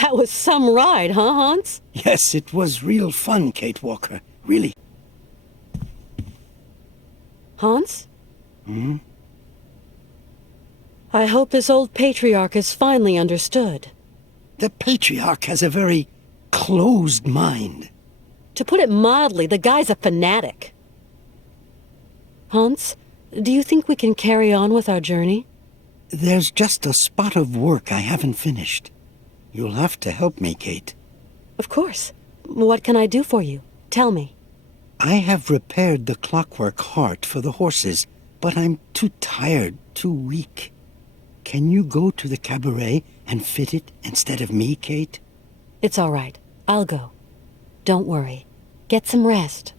That was some ride, huh, Hans? Yes, it was real fun, Kate Walker. Really. Hans? Hmm? I hope this old patriarch is finally understood. The patriarch has a very closed mind. To put it mildly, the guy's a fanatic. Hans, do you think we can carry on with our journey? There's just a spot of work I haven't finished. You'll have to help me, Kate. Of course. What can I do for you? Tell me. I have repaired the clockwork heart for the horses, but I'm too tired, too weak. Can you go to the cabaret and fit it instead of me, Kate? It's all right. I'll go. Don't worry. Get some rest.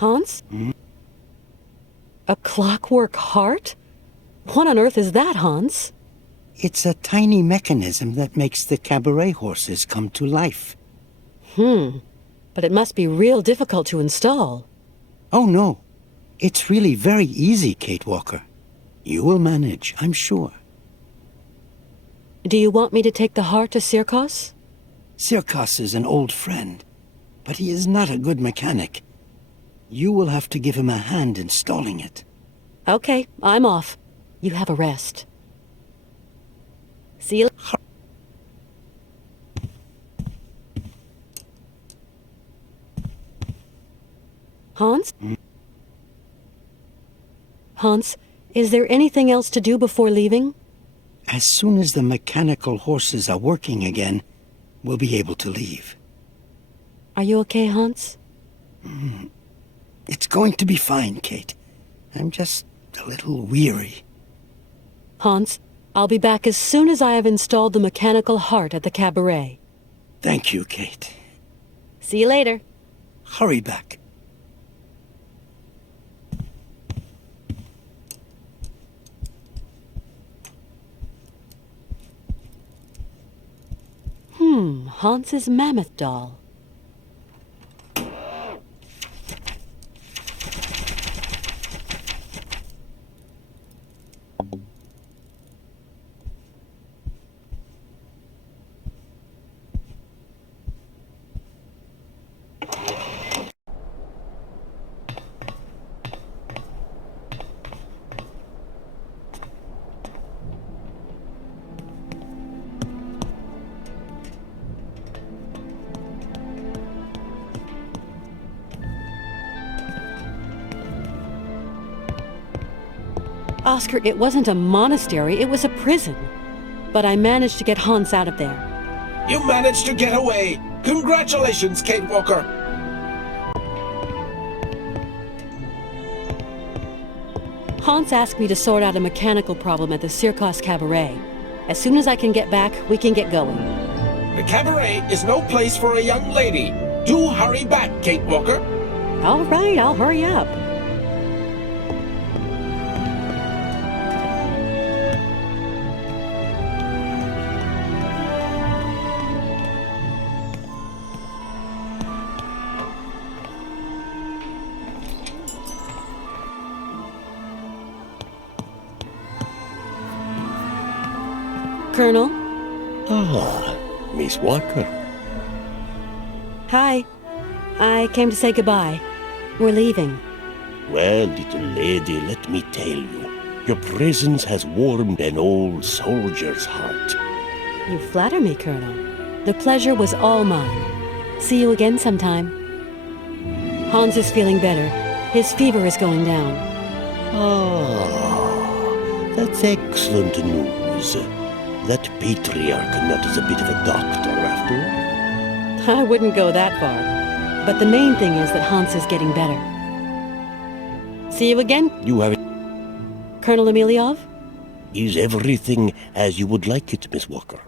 Hans? Hmm? A clockwork heart? What on earth is that, Hans? It's a tiny mechanism that makes the cabaret horses come to life. But it must be real difficult to install. Oh, no. It's really very easy, Kate Walker. You will manage, I'm sure. Do you want me to take the heart to Sirkos? Sirkos is an old friend, but he is not a good mechanic. You will have to give him a hand installing it. Okay, I'm off. You have a rest. See you. Hans? Hans, is there anything else to do before leaving? As soon as the mechanical horses are working again, we'll be able to leave. Are you okay, Hans? It's going to be fine, Kate. I'm just a little weary. Hans, I'll be back as soon as I have installed the mechanical heart at the cabaret. Thank you, Kate. See you later. Hurry back. Hans's mammoth doll. Oscar, it wasn't a monastery, it was a prison. But I managed to get Hans out of there. You managed to get away! Congratulations, Kate Walker! Hans asked me to sort out a mechanical problem at the Sirkos Cabaret. As soon as I can get back, we can get going. The cabaret is no place for a young lady. Do hurry back, Kate Walker. All right, I'll hurry up. Colonel? Ah, Miss Walker. Hi. I came to say goodbye. We're leaving. Well, little lady, let me tell you, your presence has warmed an old soldier's heart. You flatter me, Colonel. The pleasure was all mine. See you again sometime. Hans is feeling better. His fever is going down. Ah, that's excellent news. That patriarch nut is a bit of a doctor, after all. I wouldn't go that far. But the main thing is that Hans is getting better. See you again, You have it. Colonel Emiliov? Is everything as you would like it, Miss Walker?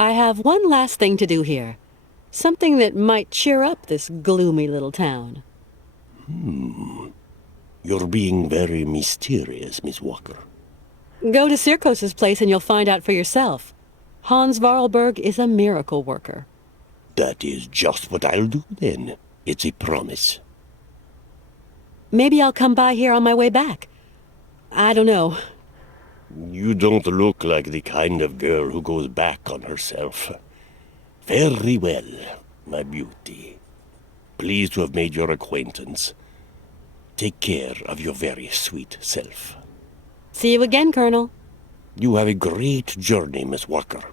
I have one last thing to do here. Something that might cheer up this gloomy little town. You're being very mysterious, Miss Walker. Go to Circos's place and you'll find out for yourself. Hans Varlberg is a miracle worker. That is just what I'll do then. It's a promise. Maybe I'll come by here on my way back. I don't know. You don't look like the kind of girl who goes back on herself. Very well, my beauty. Pleased to have made your acquaintance. Take care of your very sweet self. See you again, Colonel. You have a great journey, Miss Walker.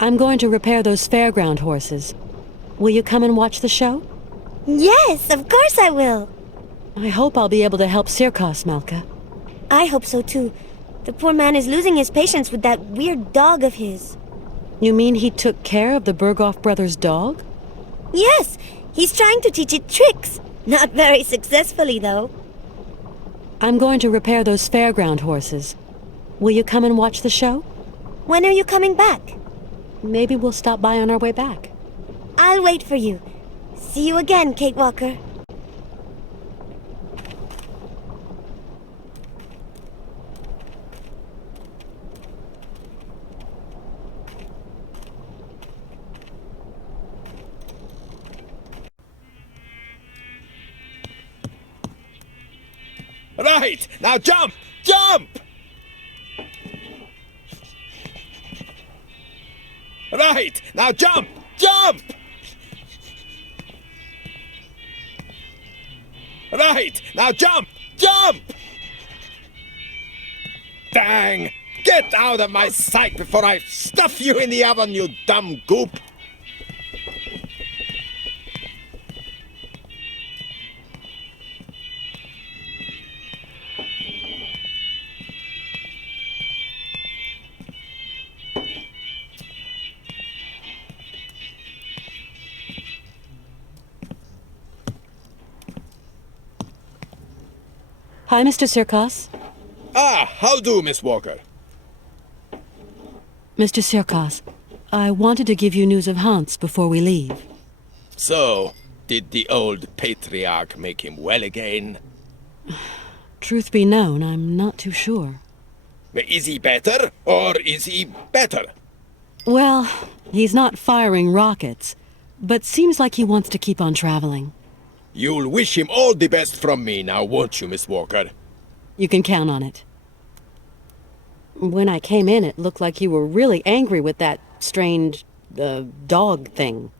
I'm going to repair those fairground horses. Will you come and watch the show? Yes, of course I will. I hope I'll be able to help Sirkos, Malka. I hope so too. The poor man is losing his patience with that weird dog of his. You mean he took care of the Berghoff brothers' dog? Yes, he's trying to teach it tricks. Not very successfully, though. I'm going to repair those fairground horses. Will you come and watch the show? When are you coming back? Maybe we'll stop by on our way back. I'll wait for you. See you again, Kate Walker. Right, now jump! Jump! Right, now jump! Jump! Right, now jump! Jump! Dang! Get out of my sight before I stuff you in the oven, you dumb goop! Hi, Mr. Sirkos. Ah, how do, Miss Walker? Mr. Sirkos, I wanted to give you news of Hans before we leave. So, did the old patriarch make him well again? Truth be known, I'm not too sure. Is he better, or is he better? Well, he's not firing rockets, but seems like he wants to keep on traveling. You'll wish him all the best from me now, won't you, Miss Walker? You can count on it. When I came in, it looked like you were really angry with that strange, dog thing.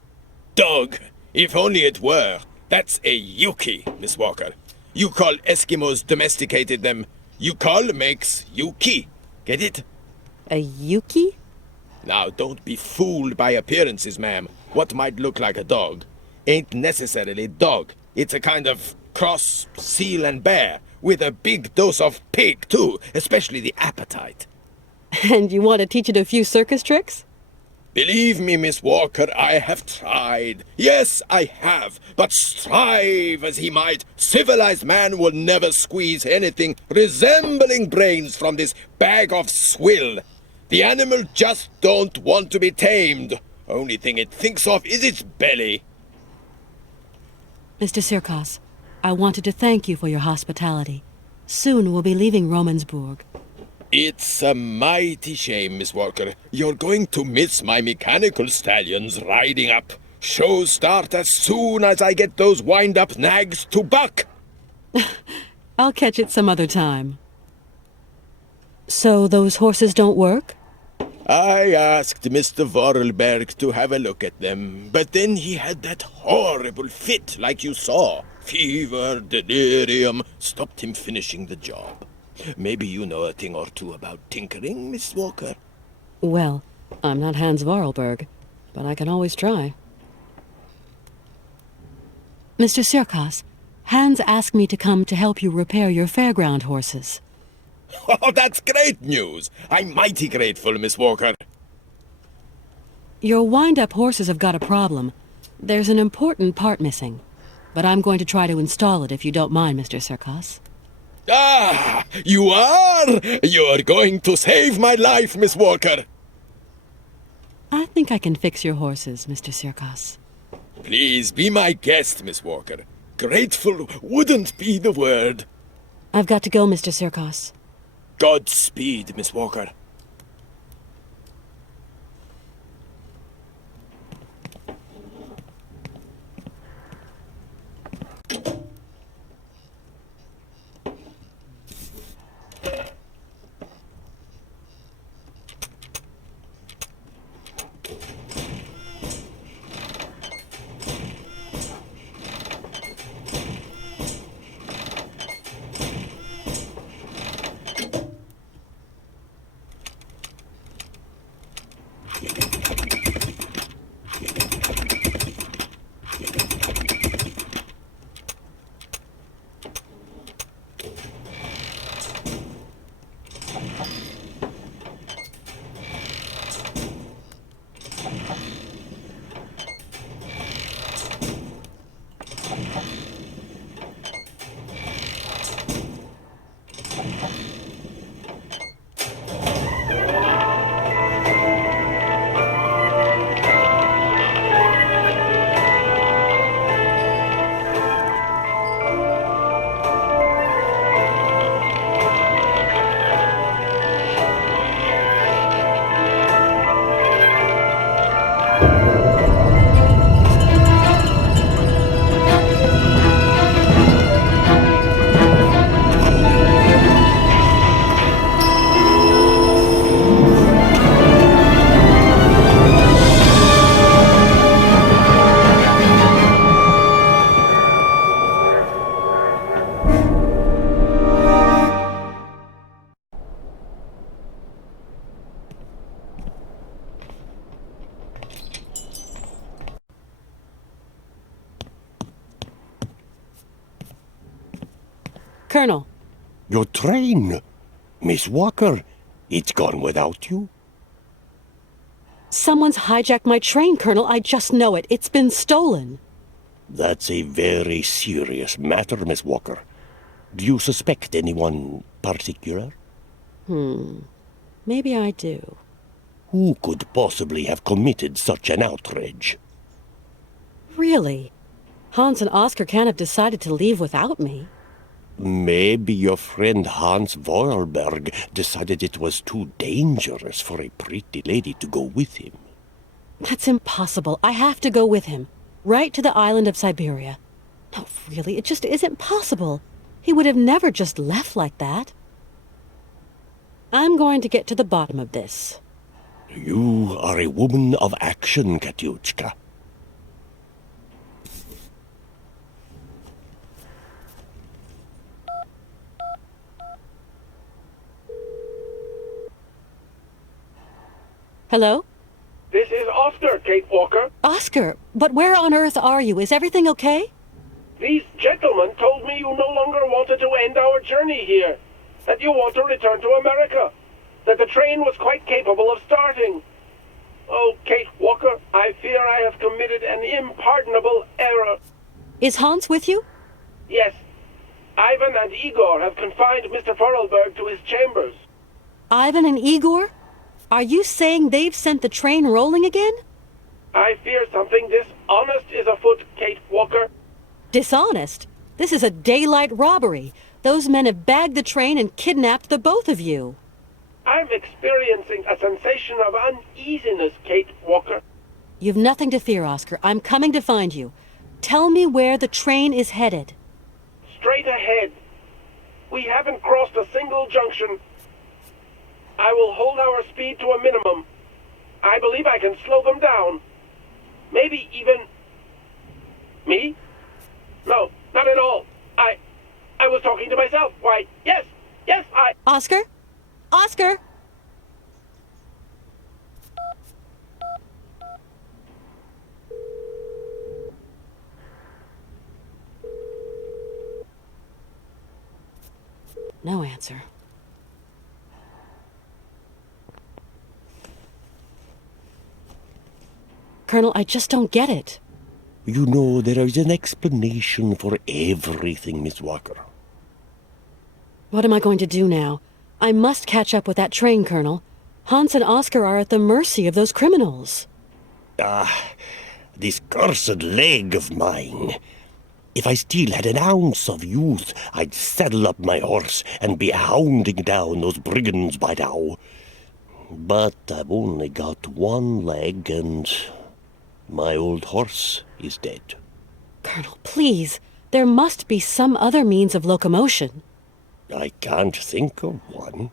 Dog? If only it were. That's a Yuki, Miss Walker. You call Eskimos domesticated them. Yukol makes Yuki. Get it? A Yuki? Now, don't be fooled by appearances, ma'am. What might look like a dog ain't necessarily dog. It's a kind of cross seal and bear, with a big dose of pig, too, especially the appetite. And you want to teach it a few circus tricks? Believe me, Miss Walker, I have tried. Yes, I have. But strive as he might, civilized man will never squeeze anything resembling brains from this bag of swill. The animal just don't want to be tamed. Only thing it thinks of is its belly. Mr. Sirkos, I wanted to thank you for your hospitality. Soon we'll be leaving Romansburg. It's a mighty shame, Miss Walker. You're going to miss my mechanical stallions riding up. Shows start as soon as I get those wind-up nags to buck. I'll catch it some other time. So those horses don't work? I asked Mr. Vorarlberg to have a look at them, but then he had that horrible fit like you saw. Fever, delirium, stopped him finishing the job. Maybe you know a thing or two about tinkering, Miss Walker? Well, I'm not Hans Vorarlberg, but I can always try. Mr. Sirkos, Hans asked me to come to help you repair your fairground horses. Oh, that's great news. I'm mighty grateful, Miss Walker. Your wind-up horses have got a problem. There's an important part missing. But I'm going to try to install it if you don't mind, Mr. Serkos. Ah, you are? You're going to save my life, Miss Walker. I think I can fix your horses, Mr. Serkos. Please be my guest, Miss Walker. Grateful wouldn't be the word. I've got to go, Mr. Serkos. Godspeed, Miss Walker. Colonel, Your train! Miss Walker, it's gone without you? someone's hijacked my train, Colonel. I just know it. It's been stolen. That's a very serious matter, Miss Walker. Do you suspect anyone particular? Maybe I do. Who could possibly have committed such an outrage? Really? Hans and Oscar can't have decided to leave without me. Maybe your friend Hans Vorarlberg decided it was too dangerous for a pretty lady to go with him. That's impossible. I have to go with him. Right to the island of Syberia. No, really, it just isn't possible. He would have never just left like that. I'm going to get to the bottom of this. You are a woman of action, Katyushka. Hello? This is Oscar, Kate Walker. Oscar, but where on earth are you? Is everything okay? These gentlemen told me you no longer wanted to end our journey here, that you want to return to America, that the train was quite capable of starting. Oh, Kate Walker, I fear I have committed an impardonable error. Is Hans with you? Yes, Ivan and Igor have confined Mr. Vorarlberg to his chambers. Ivan and Igor? Are you saying they've sent the train rolling again? I fear something dishonest is afoot, Kate Walker. Dishonest? This is a daylight robbery. Those men have bagged the train and kidnapped the both of you. I'm experiencing a sensation of uneasiness, Kate Walker. You've nothing to fear, Oscar. I'm coming to find you. Tell me where the train is headed. Straight ahead. We haven't crossed a single junction. I will hold our speed to a minimum. I believe I can slow them down. Maybe even... Me? No, not at all. I was talking to myself. Why, yes, Oscar? Oscar? No answer. Colonel, I just don't get it. You know, there is an explanation for everything, Miss Walker. What am I going to do now? I must catch up with that train, Colonel. Hans and Oscar are at the mercy of those criminals. This cursed leg of mine. If I still had an ounce of youth, I'd saddle up my horse and be hounding down those brigands by now. But I've only got one leg, and my old horse is dead. Colonel, please. There must be some other means of locomotion. I can't think of one.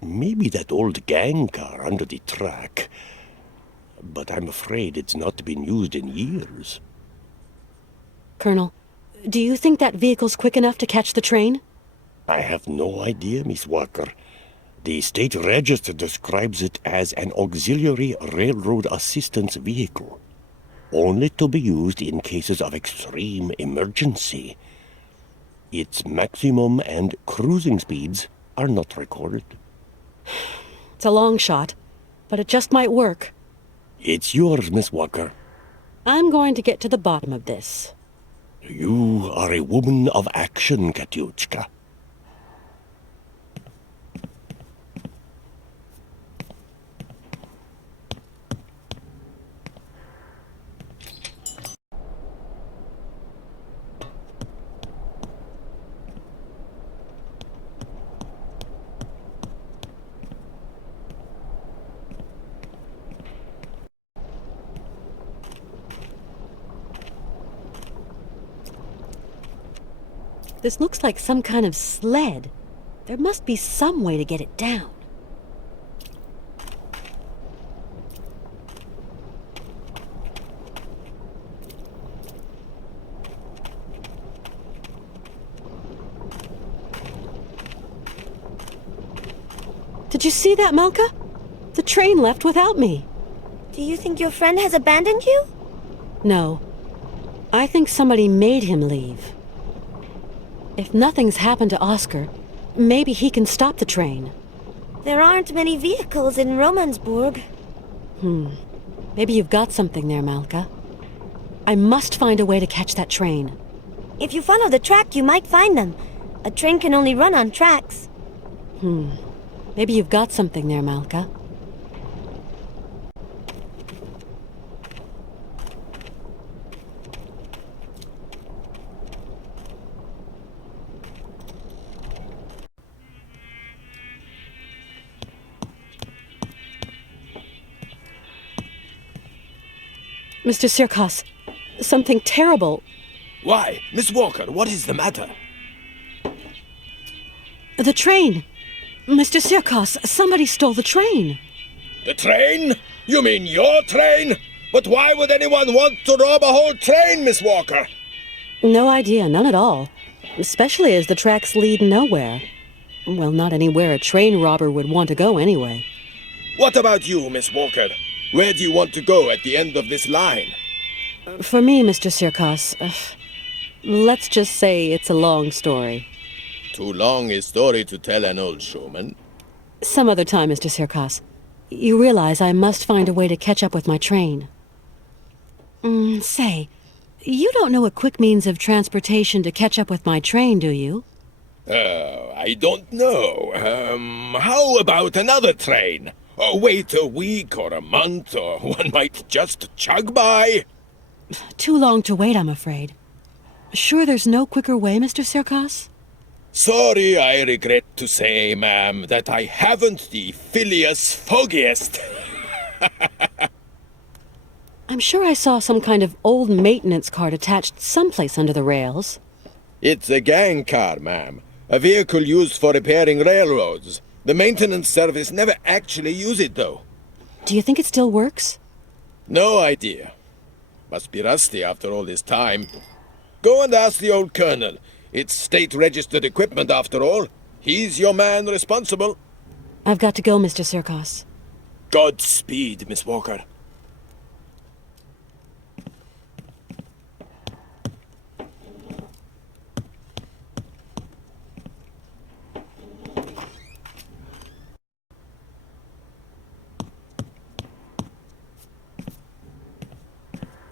Maybe that old gang car under the track. But I'm afraid it's not been used in years. Colonel, do you think that vehicle's quick enough to catch the train? I have no idea, Miss Walker. The state register describes it as an auxiliary railroad assistance vehicle, only to be used in cases of extreme emergency. Its maximum and cruising speeds are not recorded. It's a long shot, but it just might work. It's yours, Miss Walker. I'm going to get to the bottom of this. You are a woman of action, Katyushka. This looks like some kind of sled. There must be some way to get it down. Did you see that, Malka? The train left without me. Do you think your friend has abandoned you? No. I think somebody made him leave. If nothing's happened to Oscar, maybe he can stop the train. There aren't many vehicles in Romansburg. Maybe you've got something there, Malka. I must find a way to catch that train. If you follow the track, you might find them. A train can only run on tracks. Maybe you've got something there, Malka. Mr. Sirkos, something terrible. Why, Miss Walker, what is the matter? The train. Mr. Sirkos, somebody stole the train. The train? You mean your train? But why would anyone want to rob a whole train, Miss Walker? No idea, none at all. Especially as the tracks lead nowhere. Well, not anywhere a train robber would want to go anyway. What about you, Miss Walker? Where do you want to go at the end of this line? For me, Mr. Sirkos, let's just say it's a long story. Too long a story to tell an old showman. Some other time, Mr. Sirkos. You realize I must find a way to catch up with my train. Say, you don't know a quick means of transportation to catch up with my train, do you? I don't know. How about another train? Or wait a week or a month, or one might just chug by. Too long to wait, I'm afraid. Sure there's no quicker way, Mr. Sirkos? Sorry, I regret to say, ma'am, that I haven't the Phileas foggiest. I'm sure I saw some kind of old maintenance cart attached someplace under the rails. It's a gang car, ma'am. A vehicle used for repairing railroads. The maintenance service never actually use it, though. Do you think it still works? No idea. Must be rusty after all this time. Go and ask the old colonel. It's state-registered equipment, after all. He's your man responsible. I've got to go, Mr. Sirkos. Godspeed, Miss Walker.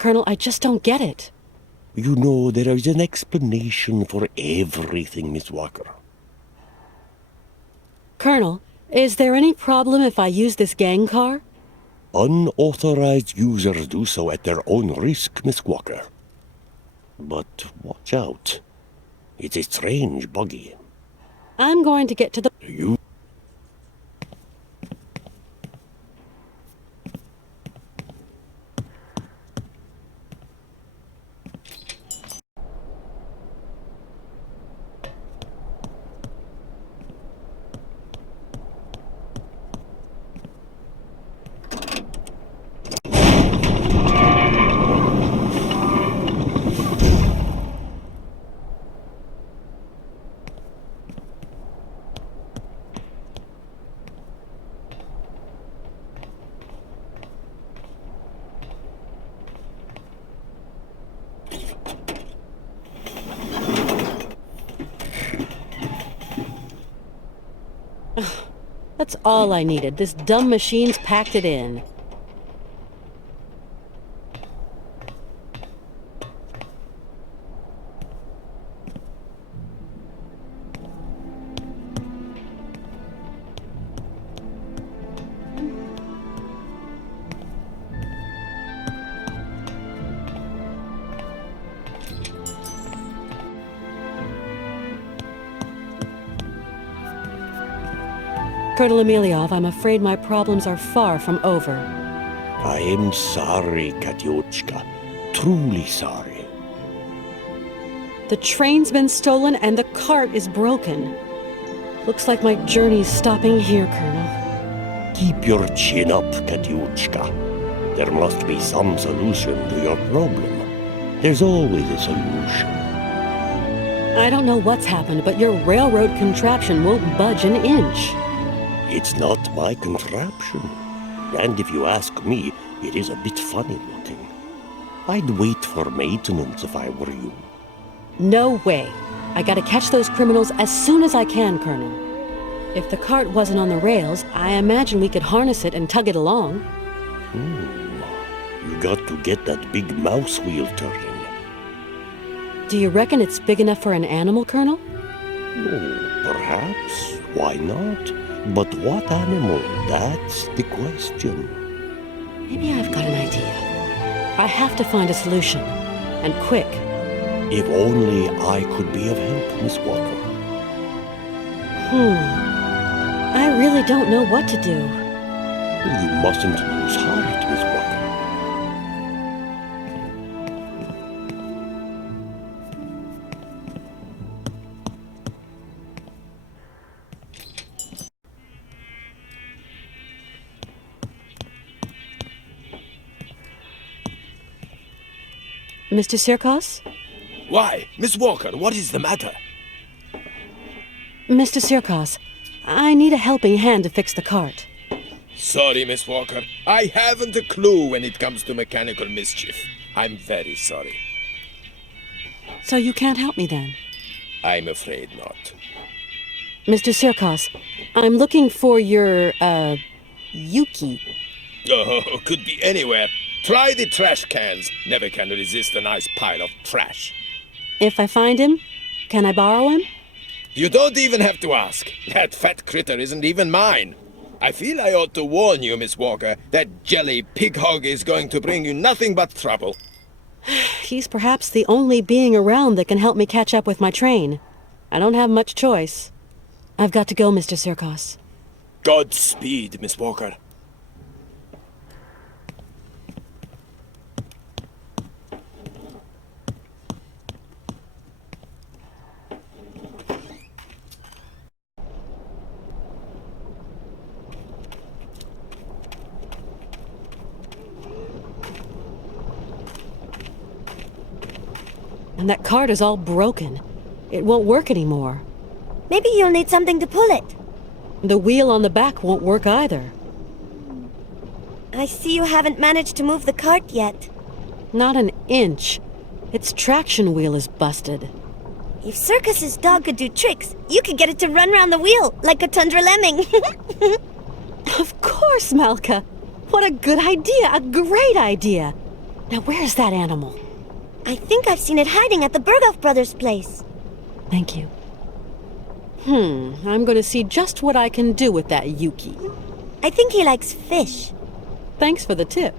Colonel, I just don't get it. You know, there is an explanation for everything, Miss Walker. Colonel, is there any problem if I use this gang car? Unauthorized users do so at their own risk, Miss Walker. But watch out. It's a strange buggy. I'm going to get to the... You... That's all I needed. This dumb machine's packed it in. Colonel Emeliov, I'm afraid my problems are far from over. I am sorry, Katyochka. Truly sorry. The train's been stolen and the cart is broken. Looks like my journey's stopping here, Colonel. Keep your chin up, Katyochka. There must be some solution to your problem. There's always a solution. I don't know what's happened, but your railroad contraption won't budge an inch. It's not my contraption. And if you ask me, it is a bit funny looking. I'd wait for maintenance if I were you. No way. I gotta catch those criminals as soon as I can, Colonel. If the cart wasn't on the rails, I imagine we could harness it and tug it along. You got to get that big mouse wheel turning. Do you reckon it's big enough for an animal, Colonel? Oh, perhaps. Why not? But what animal? That's the question. Maybe I've got an idea. I have to find a solution. And quick. If only I could be of help, Miss Walker. I really don't know what to do. You mustn't lose heart, Miss Walker. Mr. Sirkos? Why, Miss Walker, what is the matter? Mr. Sirkos, I need a helping hand to fix the cart. Sorry, Miss Walker. I haven't a clue when it comes to mechanical mischief. I'm very sorry. So you can't help me then? I'm afraid not. Mr. Sirkos, I'm looking for your, Yuki. Oh, could be anywhere. Try the trash cans. Never can resist a nice pile of trash. If I find him, can I borrow him? You don't even have to ask. That fat critter isn't even mine. I feel I ought to warn you, Miss Walker, that jelly pig hog is going to bring you nothing but trouble. He's perhaps the only being around that can help me catch up with my train. I don't have much choice. I've got to go, Mr. Sirkos. Godspeed, Miss Walker. And that cart is all broken. It won't work anymore. Maybe you'll need something to pull it. The wheel on the back won't work either. I see you haven't managed to move the cart yet. Not an inch. Its traction wheel is busted. If Circus's dog could do tricks, you could get it to run round the wheel like a tundra lemming. Of course, Malka. What a good idea. A great idea. Now where's that animal? I think I've seen it hiding at the Berghoff brothers' place. Thank you. I'm going to see just what I can do with that Yuki. I think he likes fish. Thanks for the tip.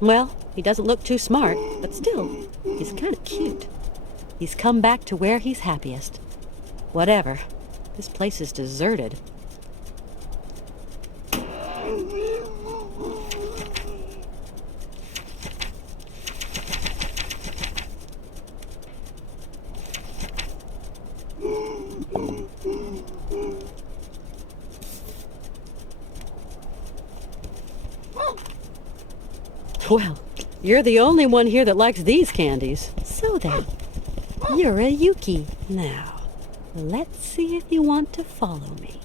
Well, he doesn't look too smart, but still, he's kind of cute. He's come back to where he's happiest. Whatever. This place is deserted. Well, you're the only one here that likes these candies. So then, you're a Yuki. Now, let's see if you want to follow me.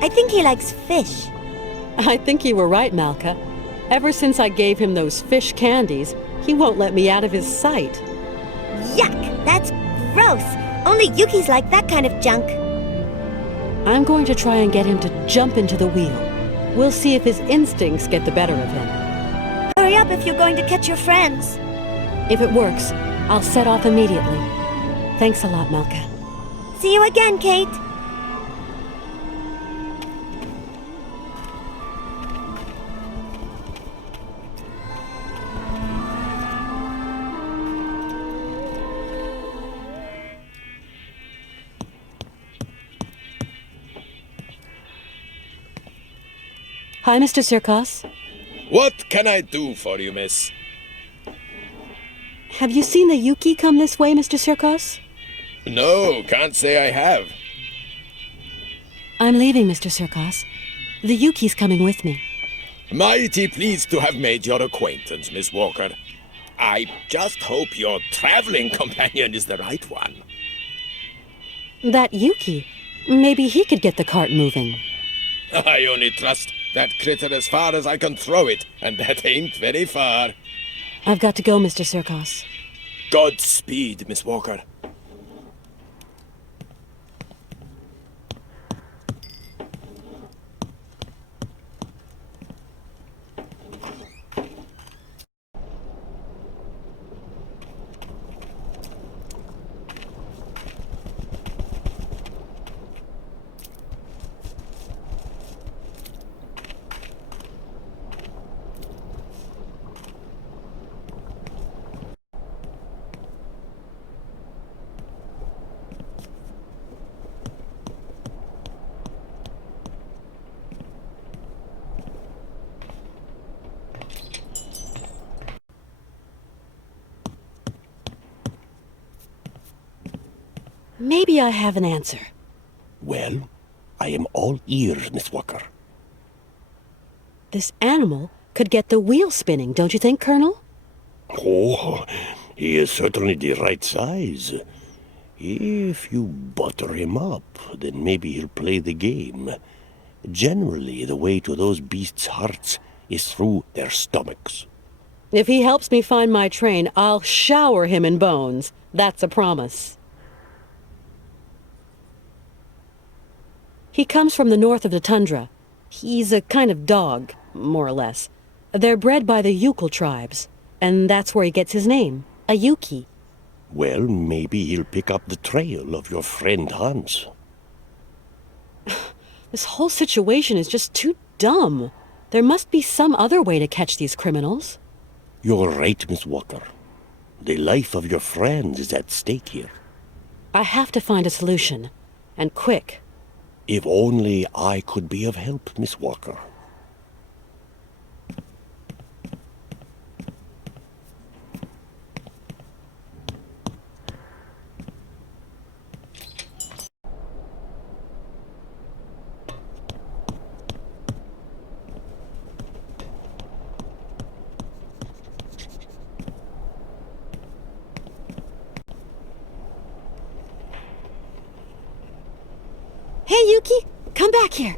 I think he likes fish. I think you were right, Malka. Ever since I gave him those fish candies, he won't let me out of his sight. Yuck! That's gross! Only Yukis like that kind of junk. I'm going to try and get him to jump into the wheel. We'll see if his instincts get the better of him. Hurry up if you're going to catch your friends. If it works, I'll set off immediately. Thanks a lot, Malka. See you again, Kate. Hi, Mr. Sirkos. What can I do for you, miss? Have you seen the Yuki come this way, Mr. Sirkos? No, can't say I have. I'm leaving, Mr. Sirkos. The Yuki's coming with me. Mighty pleased to have made your acquaintance, Miss Walker. I just hope your traveling companion is the right one. That Yuki. Maybe he could get the cart moving. I only trust that critter as far as I can throw it, and that ain't very far. I've got to go, Mr. Sirkos. Godspeed, Miss Walker. Maybe I have an answer. Well, I am all ears, Miss Walker. This animal could get the wheel spinning, don't you think, Colonel? Oh, he is certainly the right size. If you butter him up, then maybe he'll play the game. Generally, the way to those beasts' hearts is through their stomachs. If he helps me find my train, I'll shower him in bones. That's a promise. He comes from the north of the tundra. He's a kind of dog, more or less. They're bred by the Yukon tribes, and that's where he gets his name, Ayuki. Well, maybe he'll pick up the trail of your friend Hans. This whole situation is just too dumb. There must be some other way to catch these criminals. You're right, Miss Walker. The life of your friend is at stake here. I have to find a solution, and quick. If only I could be of help, Miss Walker. Hey, Yuki! Come back here!